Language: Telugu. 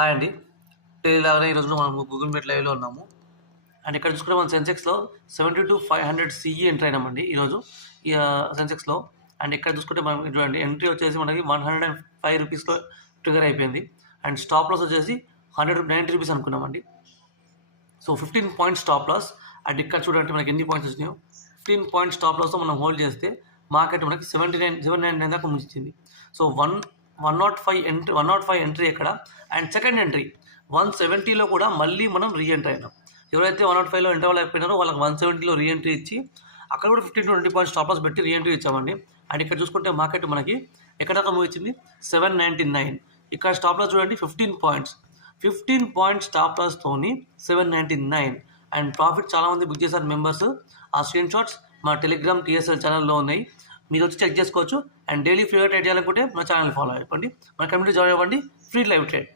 హాయ్ అండి. డైలీ లాగానే ఈరోజు మనం గూగుల్ మీట్ లైవ్లో ఉన్నాము. అండ్ ఇక్కడ చూసుకుంటే మన సెన్సెక్స్లో 72,500 CE ఎంటర్ అయినామండి ఈరోజు ఈ సెన్సెక్స్లో. అండ్ ఇక్కడ చూసుకుంటే మనం చూడండి ఎంట్రీ వచ్చేసి మనకి 105 రూపీస్లో ట్రిగర్ అయిపోయింది. అండ్ స్టాప్ లాస్ వచ్చేసి 190 రూపీస్ అనుకున్నామండి. So 15 points stop loss. And ఇక్కడ చూడండి మనకి ఎన్ని పాయింట్స్ వచ్చినాయో. 15 పాయింట్స్ స్టాప్ లాస్తో మనం హోల్డ్ చేస్తే మార్కెట్ మనకి 799 దాకా ముంచింది. సో 105 ఎంట్రీ ఎక్కడ. అండ్ సెకండ్ ఎంట్రీ 170లో కూడా మళ్ళీ మనం రీఎంట్రీ అయినాం. ఎవరైతే 105లో ఎంటర్ అయిపోయినారో వాళ్ళకి 170లో రీఎంట్రీ ఇచ్చి అక్కడ కూడా 15 to 20 పాయింట్స్ స్టాప్ లాస్ పెట్టి రీఎంట్రీ ఇచ్చామండి. అండ్ ఇక్కడ చూసుకుంటే మార్కెట్ మనకి ఎక్కడ దాకా మూవ్ ఇచ్చింది 799. ఇక్కడ స్టాప్ లాస్ చూడండి 15 పాయింట్స్ స్టాప్ లాస్తోని 799. అండ్ ప్రాఫిట్ చాలామంది బుక్ చేశారు మెంబర్స్. ఆ స్క్రీన్ షాట్స్ మా టెలిగ్రామ్ TSL ఛానల్లో ఉన్నాయి, మీరు వచ్చి చెక్ చేసుకోవచ్చు. అండ్ డైలీ ఫ్రీగా ట్రేడ్ చేయాలనుకుంటే మన ఛానల్ ఫాలో అయిపోండి, మన కమ్యూనిటీ జాయిన్ అవ్వండి. Free live trade.